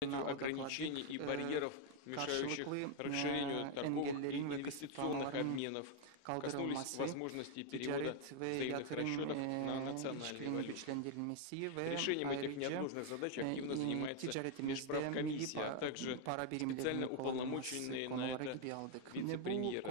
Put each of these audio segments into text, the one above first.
ограничений и барьеров, мешающих расширению торговых и инвестиционных обменов, коснулись возможности перевода взаимных расчетов на национальные валюты. Решением этих неотложных задач активно занимается Межправкомиссия, а также специально уполномоченные на это вице-премьеры.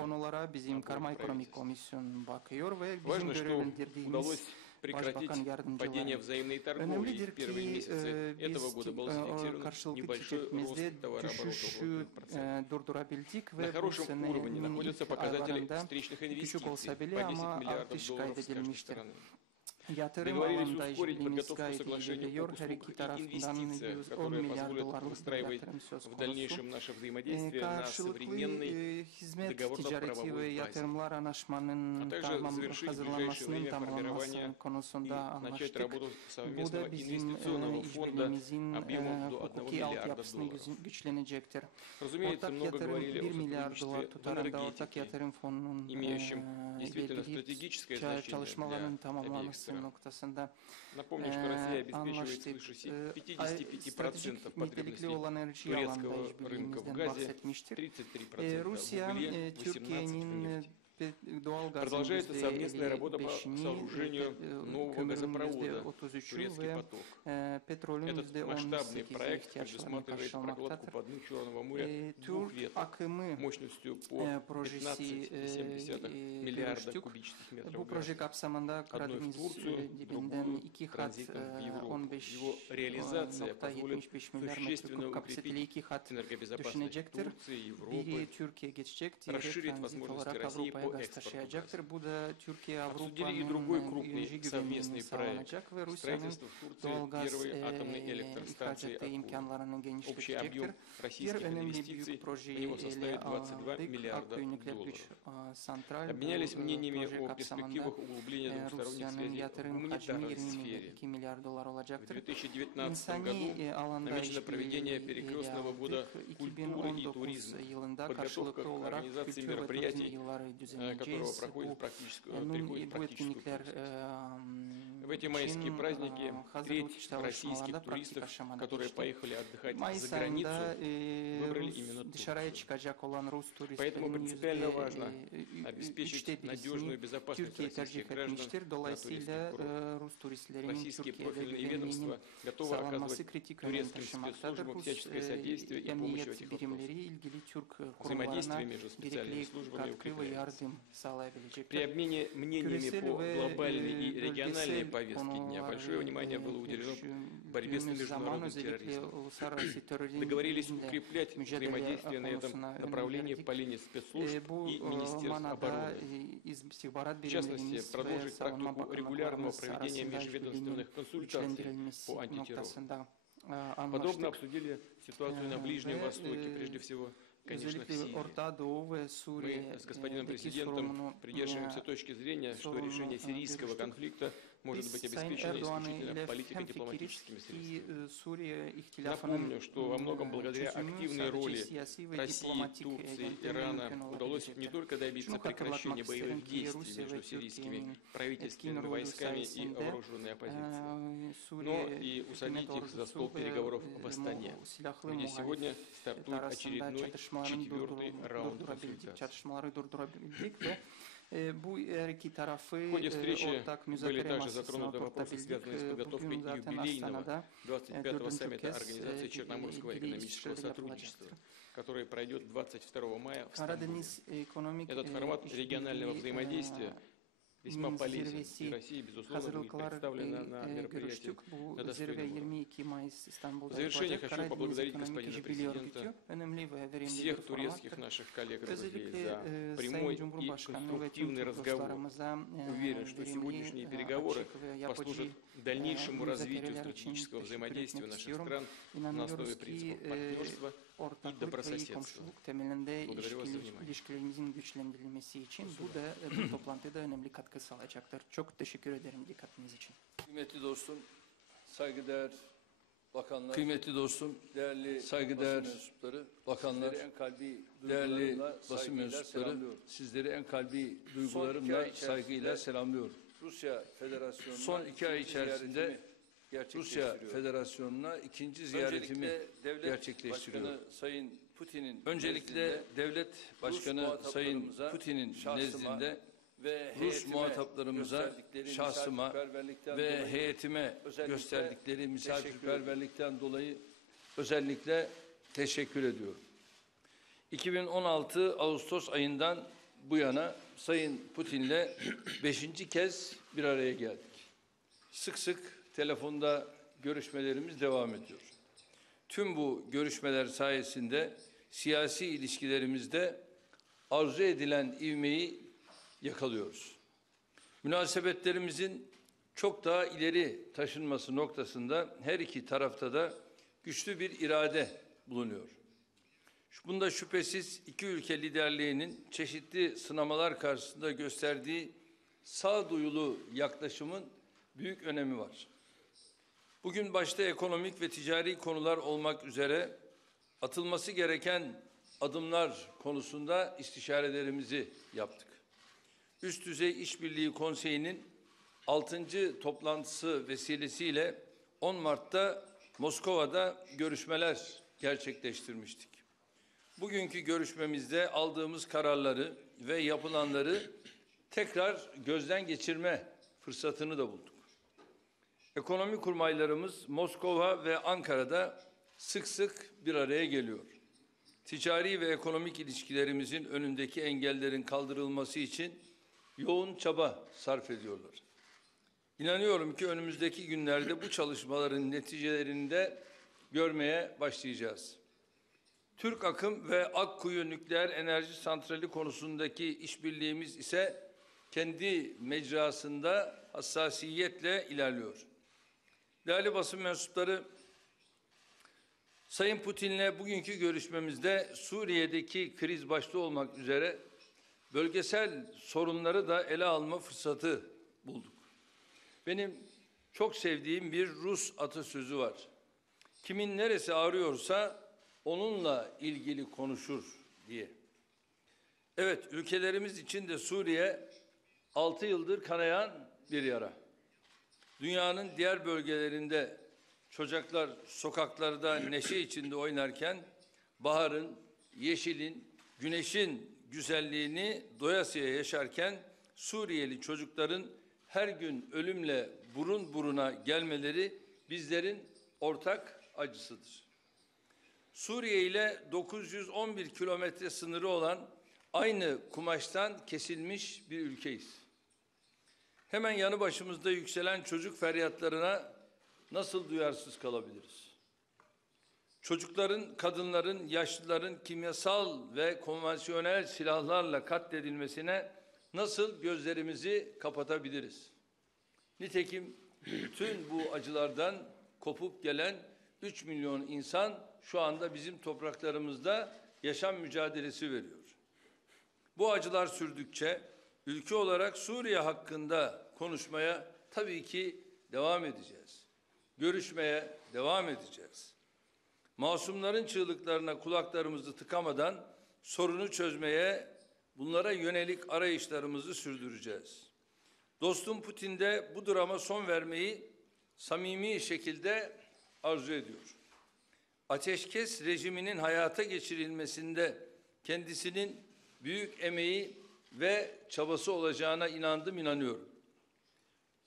Важно, что удалось прекратить падение взаимной торговли. И в первые месяцы этого года был зафиксирован небольшой рост товарооборота в 0,5%. На хорошем уровне находятся показатели встречных инвестиций по 10 миллиардов долларов с каждой стороны. Договорились ускорить подготовку к соглашению об услугах и инвестициях, которые позволят выстраивать в дальнейшем наше взаимодействие на современной договорно-правовой базе, а также завершить в ближайшее время формирование и начать работу совместного инвестиционного фонда объемом до 1 миллиарда долларов. Разумеется, много говорили о сотрудничестве в энергетике, имеющем действительно стратегическое значение для обеих стран. Напомню, что Россия обеспечивает свыше 55% потребностей турецкого рынка в газе, 33% в угле, 18% в нефти. Продолжается совместная работа по сооружению нового газопровода «Турецкий поток». Этот масштабный проект предусматривает прокладку по дну Черного моря 2 веток мощностью по 15,7 миллиарда кубических метров газа. Одной в Турцию, другую транзитом в Европу. Его реализация позволит существенно укрепить энергобезопасность Турции, Европы, расширить возможности России по экспорту газа. Обсудили и другой крупный совместный проект – строительство в Турции первой атомной электростанции «Аккур». Общий объем российских инвестиций в него составит 22 миллиарда долларов. Обменялись мнениями о перспективах углубления двусторонних связей в гуманитарной сфере. В 2019 году намечено проведение перекрестного года культуры и туризма, подготовка к организации мероприятий, которого переходит в практическую в эти майские праздники треть российских туристов, которые поехали отдыхать за границу, выбрали именно Турцию. Поэтому принципиально важно обеспечить надежную безопасность российских граждан на турецких курортах. Российские профильные ведомства готовы оказывать турецким спецслужбам всяческое содействие и помощь в этих вопросах. Взаимодействие между специальными службами укрепляется. При обмене мнениями по глобальной и региональной повестке дня большое внимание было уделено борьбе с международным терроризмом. Договорились укреплять взаимодействие на этом направлении по линии спецслужб и Министерств обороны. В частности, продолжить практику регулярного проведения межведомственных консультаций по антитеррору. Подробно обсудили ситуацию на Ближнем Востоке, прежде всего, конечно, в Сирии. Мы с господином президентом придерживаемся точки зрения, что решение сирийского конфликта может быть обеспечено исключительно политико-дипломатическими средствами. Напомню, что во многом благодаря активной роли России, Турции, Ирана удалось не только добиться прекращения боевых действий между сирийскими правительственными войсками и вооруженной оппозицией, но и усадить их за стол переговоров в Астане, где сегодня стартует очередной 4-й раунд консультаций. В ходе встречи были также затронуты вопросы, связанные с подготовкой юбилейного 25-го саммита Организации Черноморского экономического сотрудничества, который пройдет 22 мая в Стамбуле. Этот формат регионального взаимодействия весьма полезен, и Россия, безусловно, будет представлена на мероприятии на достойном уровне. В завершение хочу поблагодарить господина президента, всех турецких наших коллег и друзей за прямой и конструктивный разговор. Уверен, что сегодняшние переговоры послужат дальнейшему развитию стратегического взаимодействия наших стран на основе принципов партнерства и добрососедства. Благодарю вас за внимание. Sağlayacaktır. Çok teşekkür ederim dikkatiniz için. Kıymetli dostum, saygıdeğer bakanlar, kıymetli dostum, değerli saygıdeğer basın mensupları, bakanlar, en kalbi değerli basın mensupları, sizleri en kalbi duygularımla, saygıyla selamlıyorum. Rusya Federasyonu son 2 ay içerisinde Rusya Federasyonu'na ikinci ziyaretimi gerçekleştiriyorum. Sayın Putin'in öncelikle Devlet Başkanı Sayın Putin'in nezdinde Rus muhataplarımıza, şahsıma ve heyetime gösterdikleri misafirperverlikten dolayı özellikle teşekkür ediyorum. 2016 Ağustos ayından bu yana Sayın Putin'le 5. kez bir araya geldik. Sık sık telefonda görüşmelerimiz devam ediyor. Tüm bu görüşmeler sayesinde siyasi ilişkilerimizde arzu edilen ivmeyi yakalıyoruz. Münasebetlerimizin çok daha ileri taşınması noktasında her iki tarafta da güçlü bir irade bulunuyor. Bunda şüphesiz iki ülke liderliğinin çeşitli sınamalar karşısında gösterdiği sağduyulu yaklaşımın büyük önemi var. Bugün başta ekonomik ve ticari konular olmak üzere atılması gereken adımlar konusunda istişarelerimizi yaptık. Üst Düzey İşbirliği Konseyi'nin 6. toplantısı vesilesiyle 10 Mart'ta Moskova'da görüşmeler gerçekleştirmiştik. Bugünkü görüşmemizde aldığımız kararları ve yapılanları tekrar gözden geçirme fırsatını da bulduk. Ekonomi kurmaylarımız Moskova ve Ankara'da sık sık bir araya geliyor. Ticari ve ekonomik ilişkilerimizin önündeki engellerin kaldırılması için yoğun çaba sarf ediyorlar. İnanıyorum ki önümüzdeki günlerde bu çalışmaların neticelerini de görmeye başlayacağız. Türk Akım ve Akkuyu Nükleer Enerji Santrali konusundaki işbirliğimiz ise kendi mecrasında hassasiyetle ilerliyor. Değerli basın mensupları, Sayın Putin'le bugünkü görüşmemizde Suriye'deki kriz başta olmak üzere bölgesel sorunları da ele alma fırsatı bulduk. Benim çok sevdiğim bir Rus atasözü var. Kimin neresi ağrıyorsa onunla ilgili konuşur diye. Evet, ülkelerimiz için de Suriye 6 yıldır kanayan bir yara. Dünyanın diğer bölgelerinde çocuklar sokaklarda neşe içinde oynarken baharın, yeşilin, güneşin güzelliğini doyasıya yaşarken Suriyeli çocukların her gün ölümle burun buruna gelmeleri bizlerin ortak acısıdır. Suriye ile 911 kilometre sınırı olan aynı kumaştan kesilmiş bir ülkeyiz. Hemen yanı başımızda yükselen çocuk feryatlarına nasıl duyarsız kalabiliriz? Çocukların, kadınların, yaşlıların kimyasal ve konvansiyonel silahlarla katledilmesine nasıl gözlerimizi kapatabiliriz? Nitekim bütün bu acılardan kopup gelen 3 milyon insan şu anda bizim topraklarımızda yaşam mücadelesi veriyor. Bu acılar sürdükçe ülke olarak Suriye hakkında konuşmaya tabii ki devam edeceğiz. Görüşmeye devam edeceğiz. Masumların çığlıklarına kulaklarımızı tıkamadan sorunu çözmeye, bunlara yönelik arayışlarımızı sürdüreceğiz. Dostum Putin de bu drama son vermeyi samimi şekilde arzu ediyor. Ateşkes rejiminin hayata geçirilmesinde kendisinin büyük emeği ve çabası olacağına inanıyorum.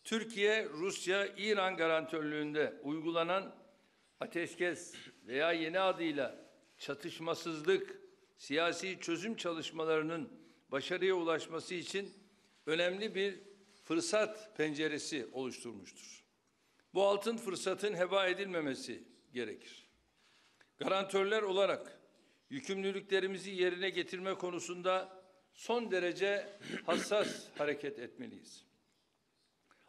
Türkiye, Rusya, İran garantörlüğünde uygulanan ateşkes veya yeni adıyla çatışmasızlık, siyasi çözüm çalışmalarının başarıya ulaşması için önemli bir fırsat penceresi oluşturmuştur. Bu altın fırsatın heba edilmemesi gerekir. Garantörler olarak yükümlülüklerimizi yerine getirme konusunda son derece hassas hareket etmeliyiz.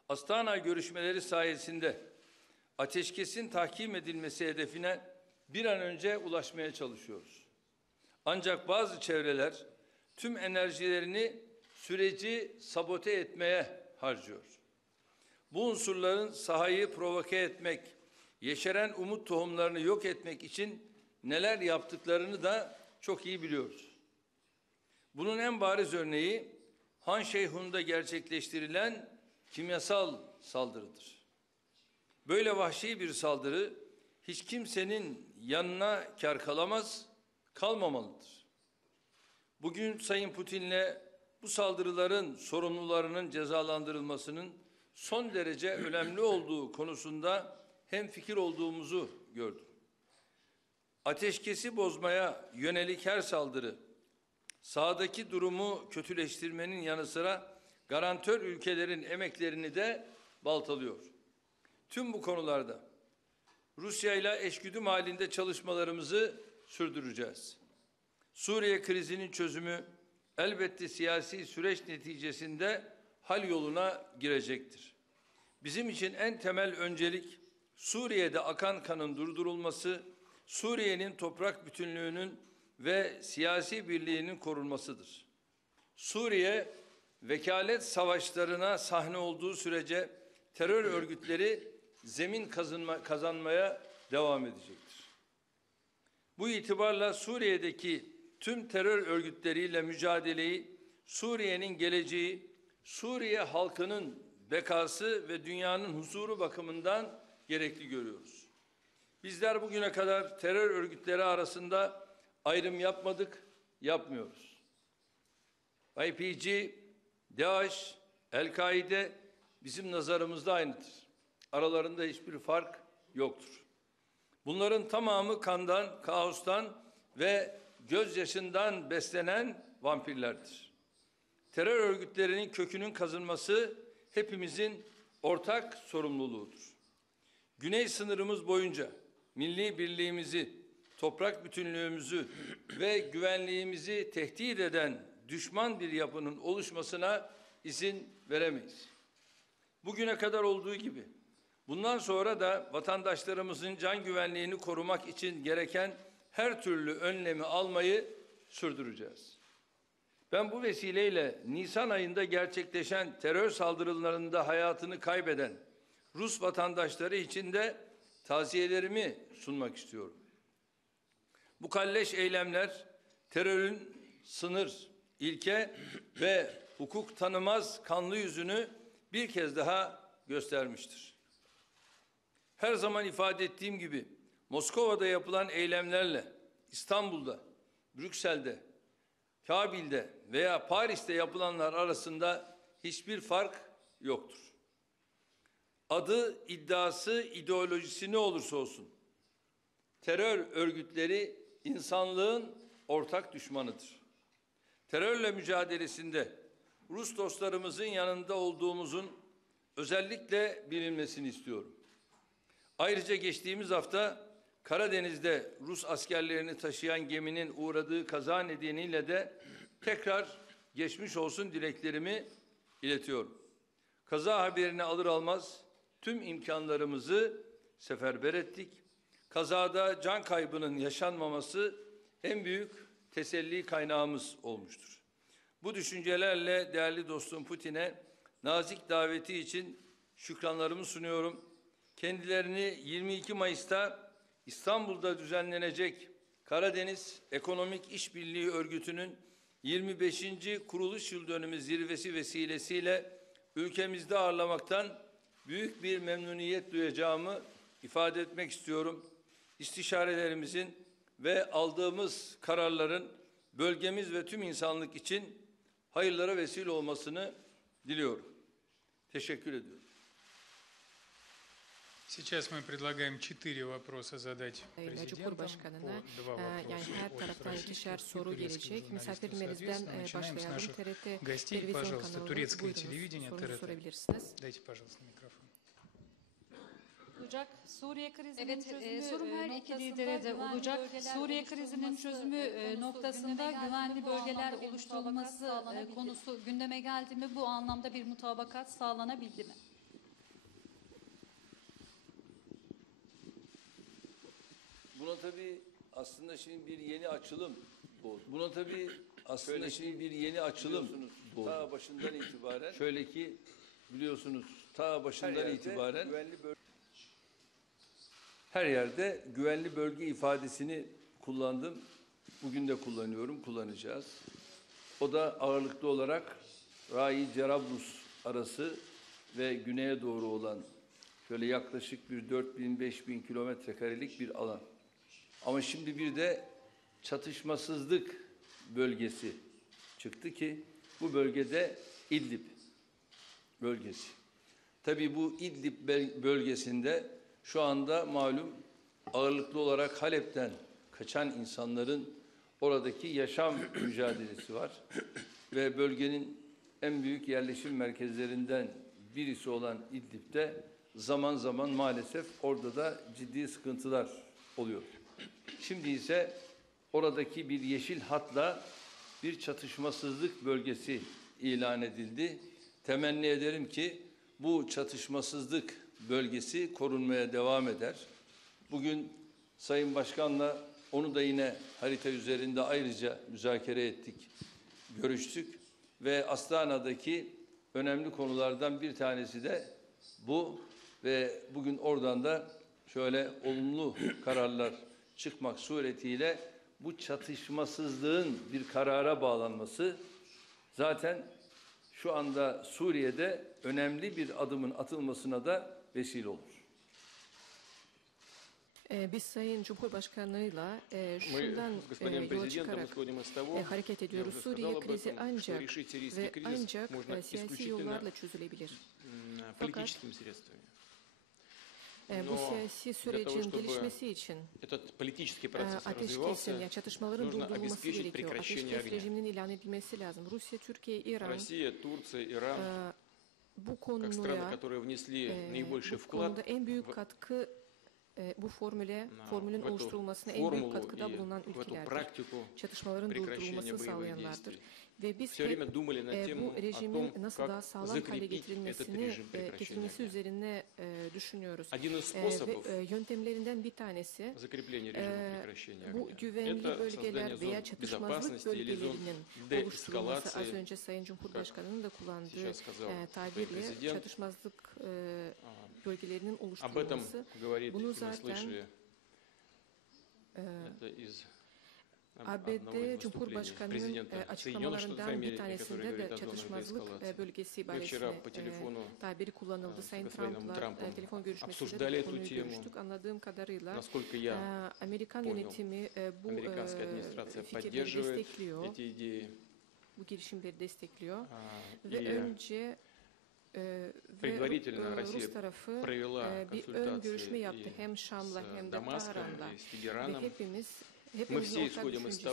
Astana görüşmeleri sayesinde ateşkesin tahkim edilmesi hedefine bir an önce ulaşmaya çalışıyoruz. Ancak bazı çevreler tüm enerjilerini süreci sabote etmeye harcıyor. Bu unsurların sahayı provoke etmek, yeşeren umut tohumlarını yok etmek için neler yaptıklarını da çok iyi biliyoruz. Bunun en bariz örneği Han Şeyhun'da gerçekleştirilen kimyasal saldırıdır. Böyle vahşi bir saldırı hiç kimsenin yanına kar kalmamalıdır. Bugün Sayın Putin'le bu saldırıların sorumlularının cezalandırılmasının son derece önemli olduğu konusunda hemfikir olduğumuzu gördüm. Ateşkesi bozmaya yönelik her saldırı, sahadaki durumu kötüleştirmenin yanı sıra garantör ülkelerin emeklerini de baltalıyor. Tüm bu konularda Rusya ile eşgüdüm halinde çalışmalarımızı sürdüreceğiz. Suriye krizinin çözümü elbette siyasi süreç neticesinde hal yoluna girecektir. Bizim için en temel öncelik Suriye'de akan kanın durdurulması, Suriye'nin toprak bütünlüğünün ve siyasi birliğinin korunmasıdır. Suriye, vekalet savaşlarına sahne olduğu sürece terör örgütleri zemin kazanmaya devam edecektir. Bu itibarla Suriye'deki tüm terör örgütleriyle mücadeleyi, Suriye'nin geleceği, Suriye halkının bekası ve dünyanın huzuru bakımından gerekli görüyoruz. Bizler bugüne kadar terör örgütleri arasında ayrım yapmadık, yapmıyoruz. YPG, DAEŞ, El-Kaide bizim nazarımızda aynıdır. Aralarında hiçbir fark yoktur. Bunların tamamı kandan, kaostan ve gözyaşından beslenen vampirlerdir. Terör örgütlerinin kökünün kazınması hepimizin ortak sorumluluğudur. Güney sınırımız boyunca milli birliğimizi, toprak bütünlüğümüzü ve güvenliğimizi tehdit eden düşman bir yapının oluşmasına izin veremeyiz. Bugüne kadar olduğu gibi bundan sonra da vatandaşlarımızın can güvenliğini korumak için gereken her türlü önlemi almayı sürdüreceğiz. Ben bu vesileyle Nisan ayında gerçekleşen terör saldırılarında hayatını kaybeden Rus vatandaşları için de taziyelerimi sunmak istiyorum. Bu kalleş eylemler terörün sınır, ilke ve hukuk tanımaz kanlı yüzünü bir kez daha göstermiştir. Her zaman ifade ettiğim gibi Moskova'da yapılan eylemlerle İstanbul'da, Brüksel'de, Kabil'de veya Paris'te yapılanlar arasında hiçbir fark yoktur. Adı, iddiası, ideolojisi ne olursa olsun terör örgütleri insanlığın ortak düşmanıdır. Terörle mücadelesinde Rus dostlarımızın yanında olduğumuzun özellikle bilinmesini istiyorum. Ayrıca geçtiğimiz hafta Karadeniz'de Rus askerlerini taşıyan geminin uğradığı kaza nedeniyle de tekrar geçmiş olsun dileklerimi iletiyorum. Kaza haberini alır almaz tüm imkanlarımızı seferber ettik. Kazada can kaybının yaşanmaması en büyük teselli kaynağımız olmuştur. Bu düşüncelerle değerli dostum Putin'e nazik daveti için şükranlarımı sunuyorum. Kendilerini 22 Mayıs'ta İstanbul'da düzenlenecek Karadeniz Ekonomik İşbirliği Örgütü'nün 25. kuruluş yıl dönümü zirvesi vesilesiyle ülkemizde ağırlamaktan büyük bir memnuniyet duyacağımı ifade etmek istiyorum. İstişarelerimizin ve aldığımız kararların bölgemiz ve tüm insanlık için hayırlara vesile olmasını diliyorum. Teşekkür ediyorum. Сейчас мы предлагаем 4 вопроса задать президентам. Yani her taraftan ikişer soru gelecek. Misafirlerimizden başlayalım. TRT televizyon kanalı. Buyurunuz, soru sorabilirsiniz. Дайте, пожалуйста, микрофон. Suriye krizinin sorum her iki lidere de olacak. Suriye krizinin çözümü noktasında güvenli bölgeler oluşturulması konusu gündeme geldi mi? Bu anlamda bir mutabakat sağlanabildi mi? Buna tabii aslında şimdi bir yeni açılım oldu. Buna tabii aslında şimdi bir yeni açılım oldu. Ta başından itibaren şöyle ki biliyorsunuz ta başından itibaren her yerde güvenli bölge ifadesini kullandım. Bugün de kullanıyorum, kullanacağız. O da ağırlıklı olarak Rai Cerablus arası ve güneye doğru olan Şöyle yaklaşık bir 4000-5000 kilometre karelik bir alan. Ama şimdi bir de çatışmasızlık bölgesi çıktı ki bu bölgede İdlib bölgesi. Tabii bu İdlib bölgesinde şu anda malum ağırlıklı olarak Halep'ten kaçan insanların oradaki yaşam mücadelesi var. Ve bölgenin en büyük yerleşim merkezlerinden birisi olan İdlib'de zaman zaman maalesef orada da ciddi sıkıntılar oluyor. Şimdi ise oradaki bir yeşil hatla bir çatışmasızlık bölgesi ilan edildi. Temenni ederim ki bu çatışmasızlık bölgesi korunmaya devam eder. Bugün Sayın Başkan'la onu da yine harita üzerinde ayrıca müzakere ettik, görüştük ve Astana'daki önemli konulardan bir tanesi de bu ve bugün oradan da şöyle olumlu kararlar çıkmak suretiyle bu çatışmasızlığın bir karara bağlanması zaten şu anda Suriye'de önemli bir adımın atılmasına da vesile olur. Biz Sayın Cumhurbaşkanı'yla şundan yola çıkarak hareket ediyoruz. Suriye krizi ancak ve ancak siyasi yollarla çözülebilir. Fakat bu siyasi sürecin gelişmesi için ateşkesin, yani çatışmaların durdurulması gerekiyor. Ateşkes rejiminin ilan edilmesi lazım. Rusya, Türkiye, İran bu konuda en büyük katkı bu formülün oluşturulmasına en büyük katkıda bulunan ülkelerdir. Çatışmaların durdurulmasını sağlayanlardır. Ve biz bu rejimin nasıl daha sağlam hale getirilmesi üzerine düşünüyoruz. Ve yöntemlerinden bir tanesi bu güvenli bölgeler veya çatışmazlık bölgelerinin oluşturulması. Az önce Sayın Cumhurbaşkanı'nın da kullandığı tabirle çatışmazlık bölgelerinin oluşturulması. Bunu zaten ABD Cumhurbaşkanı'nın açıklamalarından bir tanesinde de çatışmazlık bölgesi ibaresine tabiri kullanıldı. Sayın Trump'la telefon görüşmesinde de bu konuyu görüştük. Anladığım kadarıyla Amerikan yönetimi bu fikirleri destekliyor. Bu girişimleri destekliyor. Ve önce Rus tarafı bir ön görüşme yaptı hem Şam'la hem de Tahran'la ve hepimizin ortak düşüncesi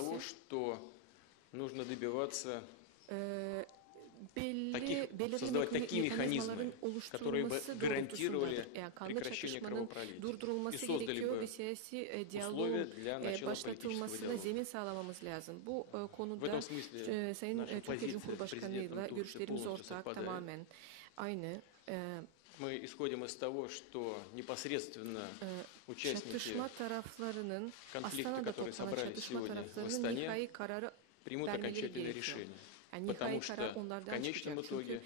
belirli mekanizmaların oluşturulması doğrultusundadır. Yani kanlı çatışmanın durdurulması gerekiyor ve siyasi diyaloğun başlatılmasına zemin sağlamamız lazım. Bu konuda Sayın Türkiye Cumhurbaşkanı'yla görüşlerimiz ortak, tamamen aynı. Мы исходим из того, что непосредственно участники конфликта, которые собрались сегодня в Астане, примут окончательное решение. Потому что в конечном итоге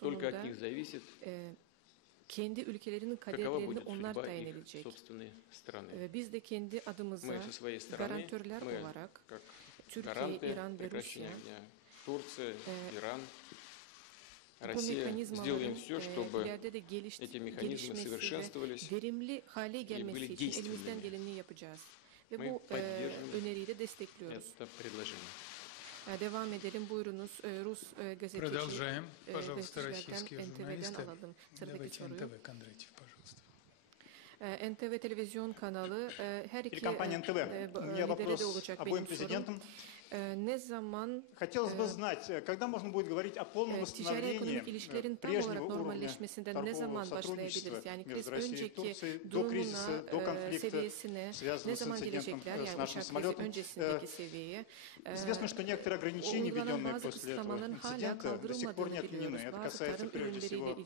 только от них зависит, kendi ülkelerinin kaderlerini onlar tayin edecek. Ve biz de kendi adımıza garantörler olarak Türkiye, İran ve Rusya Россия, сделаем все, чтобы эти механизмы совершенствовались и были действенными. Мы поддерживаем это предложение. Devam edelim. Buyurunuz. Rus gazeteci. Продолжаем. Пожалуйста, российские журналисты. Давайте НТВ, Кондратьев, пожалуйста. NTV televizyon kanalı her iki Телекомпания НТВ. У меня вопрос обоим президентам. Ne zaman хотелось бы знать, когда можно будет говорить о полном восстановлении прежнего уровня торгового сотрудничества между Россией и Турцией до кризиса, до конфликта, связанного с инцидентом с нашим самолетом. Известно, что некоторые ограничения, введенные после этого инцидента, до сих пор не отменены. Это касается прежде всего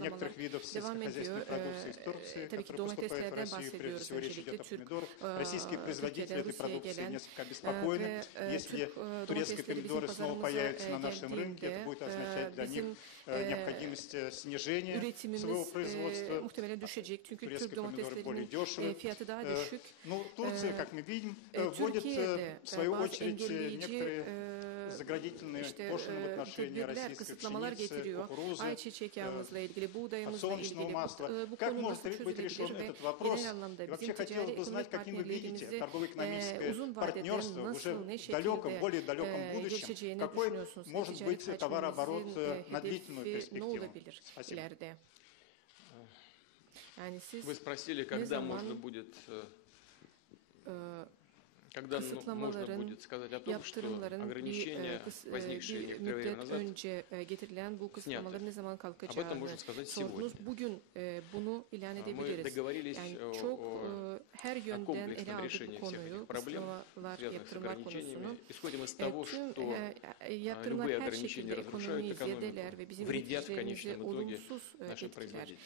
некоторых видов сельскохозяйственной продукции из Турции, которые поступают в Россию. Прежде всего речь идет о помидорах. Российские производители этой продукции несколько обеспокоены. если турецкие помидоры снова появятся на нашем рынке, это будет означать для них необходимость снижения своего производства. Турецкие помидоры более дешевые. Ну, Турция, как мы видим, вводит в свою очередь некоторые заградительные пошлины в отношении российской пшеницы, кукурузы, подсолнечного масла. Как может быть решен этот вопрос? И вообще хотелось бы знать, каким вы видите торгово-экономическое партнерство уже в далеком, более далеком будущем. Какой может быть товарооборот на длительную перспективу? Спасибо. Вы спросили, когда можно будет... Когда можно будет сказать о том, что ограничения, возникшие некоторое время назад, сняты. Об этом можно сказать сегодня. Мы договорились о комплексном решении всех этих проблем, связанных с ограничениями. Исходим из того, что любые ограничения разрушают экономику, вредят в конечном итоге нашим производителям.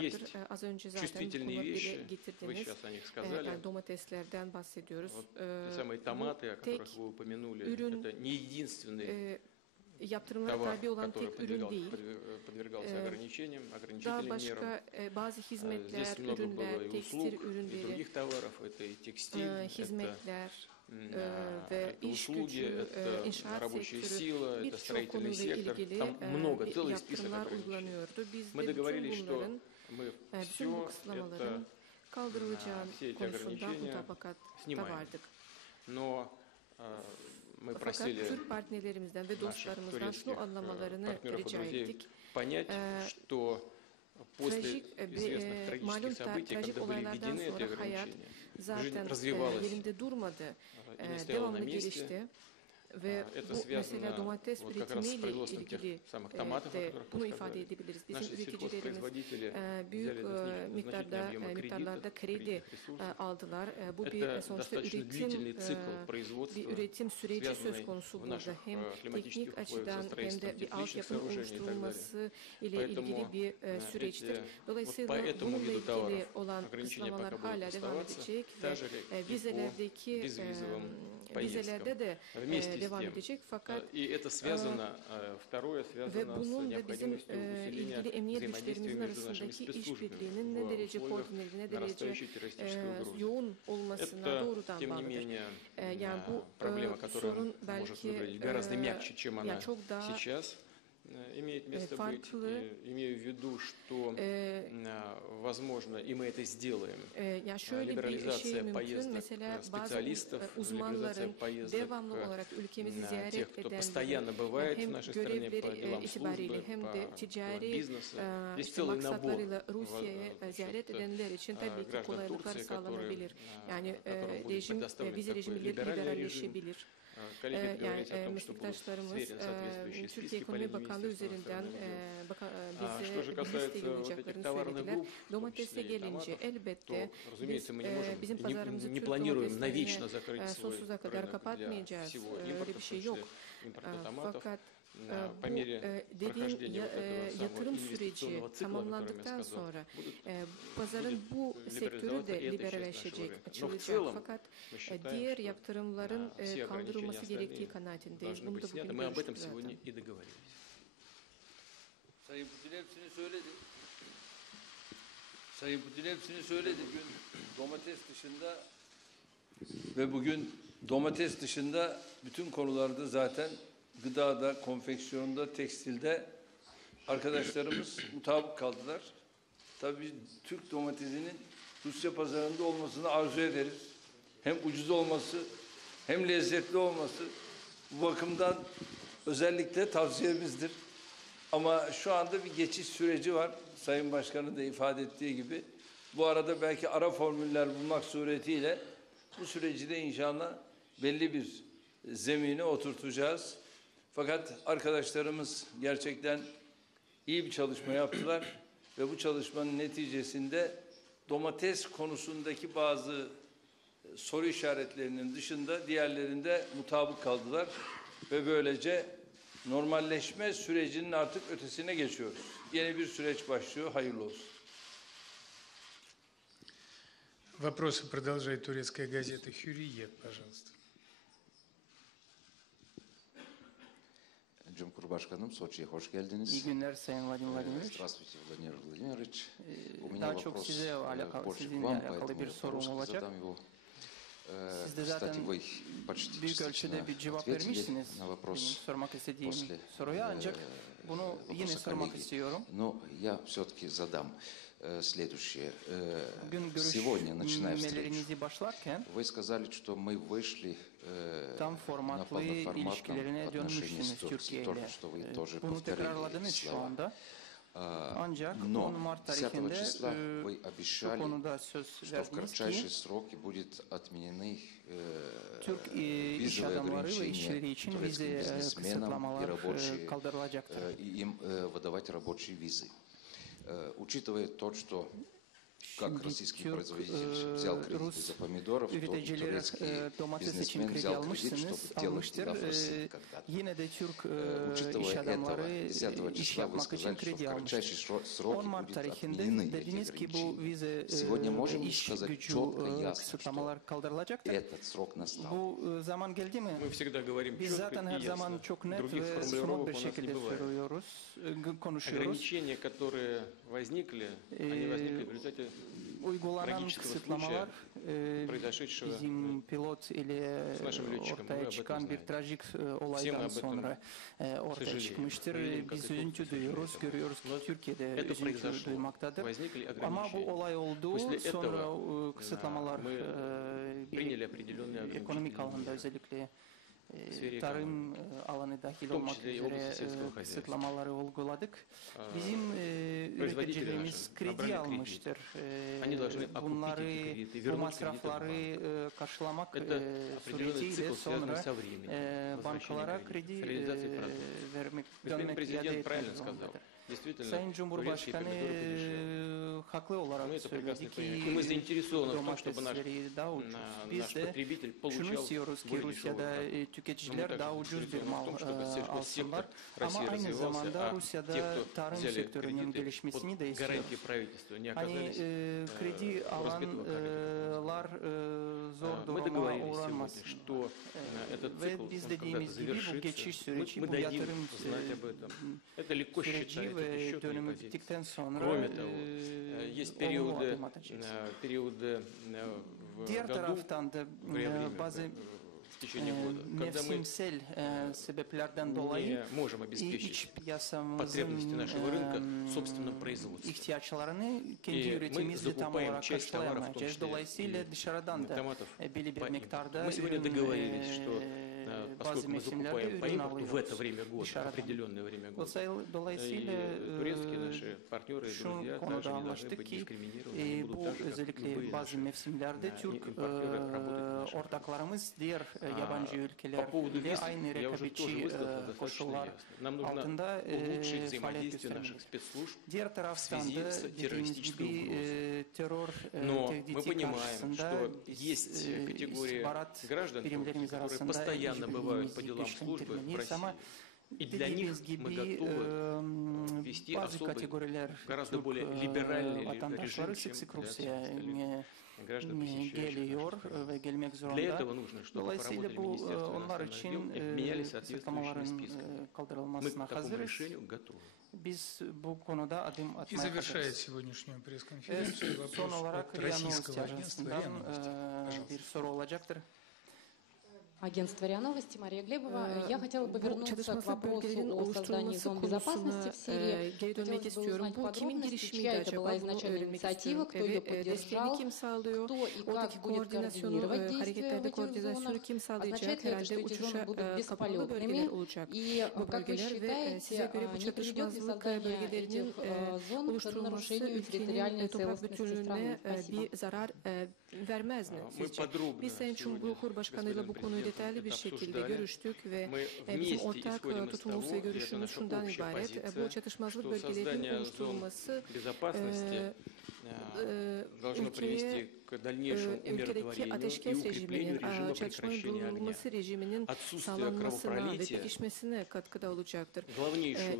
Есть чувствительные вещи, вы сейчас о них сказали. Вот те самые томаты, о которых вы упомянули, это не единственный товар, который подвергался ограничениям, ограничительным мерам. Здесь много было и услуг, и других товаров. Это и текстиль, это услуги, это рабочая сила, это строительный сектор. Там много, целый список ограничений. Мы договорились, что мы все эти ограничения снимаем. Но мы просили наших турецких партнеров и друзей понять, что после известных трагических событий, когда были введены эти ограничения, жизнь развивалась и не стояла на месте. Это связано вот как раз с производством тех самых томатов, о которых мы сказали. Наши сельхозпроизводители взяли значительные объемы кредитов, это достаточно длительный цикл производства, связанный в наших климатических условиях со строительством тепличных сооружений и так далее. Поэтому по этому виду товаров ограничения пока будут оставаться, так же, как и по безвизовым поездкам. Вместе с тем, и это связано, второе связано с необходимостью усиления взаимодействия между нашими спецслужбами в условиях нарастающей террористической угрозы. Это, тем не менее, проблема, которая может выглядеть гораздо мягче, чем она сейчас имеет место быть. Имею в виду, что, возможно, и мы это сделаем. Либерализация поездок специалистов, либерализация поездок тех, кто постоянно бывает в нашей стране по делам службы, по бизнеса. Здесь целый набор граждан Турции, которым будет предоставлен такой либеральный режим. Коллеги договорились о том, что будут сверены соответствующие списки по линии Министерства иностранных дел. Что же касается вот этих товарных групп, в том числе и томатов, то, разумеется, мы не можем, не планируем навечно закрыть свой рынок для всего импорта, в том числе импорта томатов. По мере прохождения вот этого самого инвестиционного цикла, о котором я сказал, будет либерализоваться и эта часть нашего рынка. Но в целом мы считаем, что все ограничения остальные должны быть сняты. Мы об этом сегодня и договорились. Sayın Putin hepsini söyledi. Bugün domates dışında bütün konularda zaten gıdada, konfeksiyonda, tekstilde arkadaşlarımız mutabık kaldılar. Tabii Türk domatesinin Rusya pazarında olmasını arzu ederiz. Hem ucuz olması, hem lezzetli olması bu bakımdan özellikle tavsiyemizdir. Ama şu anda bir geçiş süreci var. Sayın Başkan'ın da ifade ettiği gibi. Bu arada belki ara formüller bulmak suretiyle bu süreci de inşallah belli bir zemine oturtacağız. Fakat arkadaşlarımız gerçekten iyi bir çalışma yaptılar ve bu çalışmanın neticesinde domates konusundaki bazı soru işaretlerinin dışında diğerlerinde mutabık kaldılar ve böylece normalleşme sürecinin artık ötesine geçiyoruz. Yeni bir süreç başlıyor. Hayırlı olsun. Вопросы продолжает турецкая газета «Hürriyet», пожалуйста. Cumhurbaşkanım, Soçi'ye hoş geldiniz. İyi günler Sayın Vladimir. Здравствуйте, Владимир Владимирович. У меня Daha çok вопрос sizinle alakalı bir sorum olacak. Siz de zaten büyük ölçüde bir cevap vermişsiniz benim sormak istediğim soruya, ancak bunu yine sormak istiyorum. Но я все-таки задам следующее. Сегодня, начиная встречу, вы сказали, что мы вышли на полноформатном отношении с Турцией, что вы тоже повторили слова. Но 10 числа вы обещали, что в кратчайшие сроки будут отменены визовые ограничения турецким бизнесменам и им выдавать рабочие визы. Учитывая то, что как российский производитель взял кредит из-за помидоров, то турецкий бизнесмен взял кредит, чтобы делать дела в России когда-то. Учитывая это, 10 числа вы сказали, что в кратчайшие сроки будут отменены эти ограничения. Сегодня можем сказать четко, ясно, что этот срок настал. Мы всегда говорим четко и ясно. Других формулировок у нас не бывает. Ограничения, которые возникли, они возникли в результате трагического случая, произошедшего с нашим lетчиком. Мы об этом знаем. Все мы об этом, к сожалению, это произошло. Возникли ограничения. После этого мы приняли определенные ограничения. Tarım alanı dahil olmak üzere kısıtlamaları uyguladık. Bizim üreticilerimiz kredi almıştır. Bunları, bu masrafları karşılamak suretiyle sonra bankalara kredi dönmek iade etmek zorundadır. Sayın Cumhurbaşkanı haklı olarak söyledi ki domatesleri daha ucuz. Biz de şunu istiyoruz ki Rusya'da tüketiciler daha ucuz bir mal alsınlar. Ama aynı zamanda Rusya'da tarım sektörünün gelişmesini de istiyoruz. Hani kredi alanlar zor duruma uğranmasın. Ve biz dediğimiz gibi bu geçiş süreci, bu yatırım süreci ve dönümü bittikten sonra olumlu adım atacağız. Diğer taraftan da bazı mevsimsel sebeplerden dolayı iç piyasamızın ihtiyaçlarını kendi üretimimizle tam olarak karşılayamayacağız. Dolayısıyla dışarıdan da belli bir miktarda bazı mevsimlerde ürün alıyoruz dışarıdan. Dolayısıyla şu konuda anlaştık ki bu özellikle bazı mevsimlerde Türk ortaklarımız diğer yabancı ülkelerle aynı rekabetçi koşullar altında faaliyet göstermeli. Diğer taraftan da dediğimiz gibi terör tehdidi karşısında istihbarat birimlerimiz arasında işbirliğimizi güçlendirmeliyiz ama dediğimiz gibi bazı kategoriler vatandaşları sık sık Rusya'ya geliyor ve gelmek zorunda. Dolayısıyla bu onlar için kısıtlamaların kaldırılmasına hazırız. Biz bu konuda adım atmaya hazırız. Son olarak RIA Novosti Ajansı'ndan bir soru olacaktır. Агентство РИА Новости, Мария Глебова. Я хотела бы вернуться к вопросу о создании зон безопасности в Сирии. Хотелось бы узнать подробности, чья это была изначальная инициатива, кто ее поддержал, кто и как будет координировать действия в этих зонах. Означает ли это, что эти зоны будут бесполетными? И как вы считаете, не приведет ли создание этих зон к нарушению территориальной целостности страны? Спасибо. Biz Sayın Cumhurbaşkanı ile bu konuyu detaylı bir şekilde görüştük ve bizim ortak tutumumuz ve görüşümüz şundan ibaret. Bu çatışmazlık bölgelerinin oluşturulması ülkedeki ateşkes rejiminin, çatışmanın durdurulması rejiminin sağlanmasına ve pekişmesine katkıda olacaktır.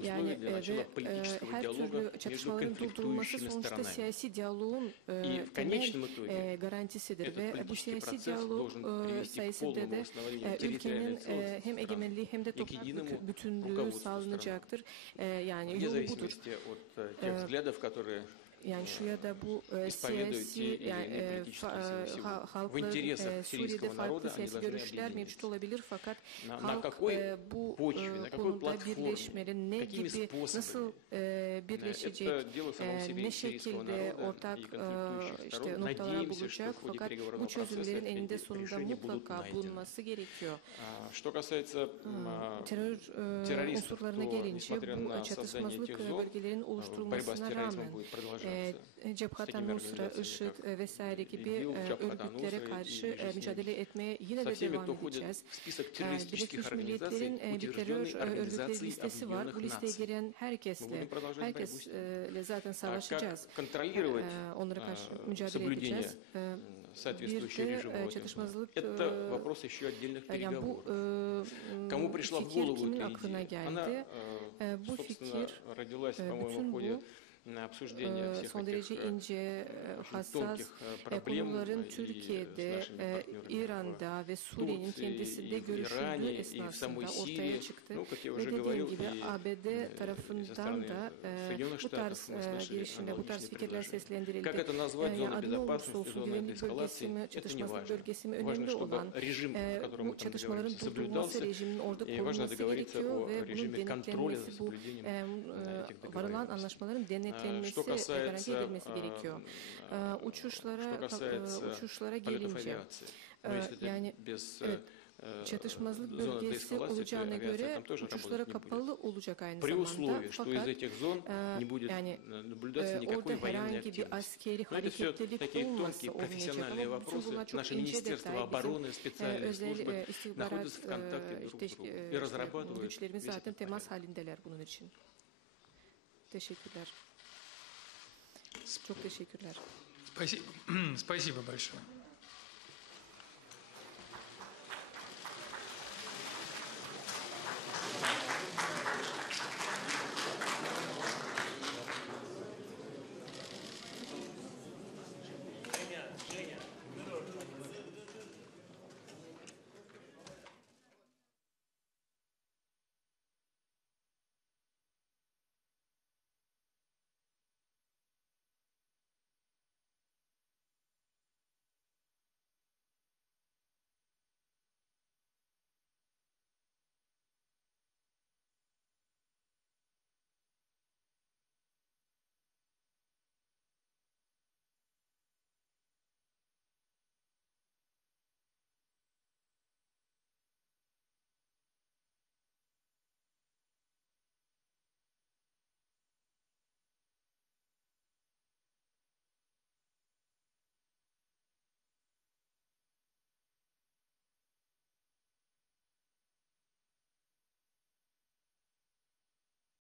Yani her türlü çatışmaların durdurulması sonuçta siyasi diyaloğun temel garantisidir ve bu siyasi diyalog sayesinde de ülkenin hem egemenliği hem de toprak bütünlüğü sağlanacaktır. Yani yol budur. Yani şu ya da bu siyasi yani halkların Suriye'de farklı siyasi görüşler mevcut olabilir fakat halk bu konuda birleşmenin ne gibi nasıl birleşecek, ne şekilde ortak işte noktalar bulacak fakat bu çözümlerin eninde sonunda mutlaka bulunması gerekiyor. Terör unsurlarına gelince bu çatışmazlık bölgelerin oluşturulmasına rağmen Cebhat al-Nusra, IŞİD vesaire gibi örgütlere karşı mücadele etmeye yine de devam edeceğiz. Birleşmiş Milletler'in bir terör örgütleri listesi var. Bu listeye giren herkesle zaten savaşacağız. Onlara karşı mücadele edeceğiz. Bir de çatışmazlık yani bu fikir kimin aklına geldi? Bu fikir bütün bu son derece ince, hassas konuların Türkiye'de, İran'da ve Suriye'nin kendisinde görüşüldüğü esnasında ortaya çıktı. Ve dediğim gibi ABD tarafından da bu tarz girişimde, bu tarz fikirler seslendirildi. Yani adı ne olursa olsun güvenlik bölgesi mi, çatışmazlık bölgesi mi önemli olan bu çatışmaların durdurulması rejiminin orada korunması gerekiyor ve bunun denetlenmesi, bu varılan anlaşmaların denetlenmesi garanti edilmesi gerekiyor. Uçuşlara gelince yani çatışmazlık bölgesi olacağına göre uçuşlara kapalı olacak aynı zamanda. Fakat yani orada herhangi bir askeri hareketlilik olmasa olmayacak ama bütün bunlar çok ince detay. Bizim özel istihbarat güçlerimiz zaten temas halindeler bunun için. Teşekkürler. Çok teşekkürler. Спасибо большое.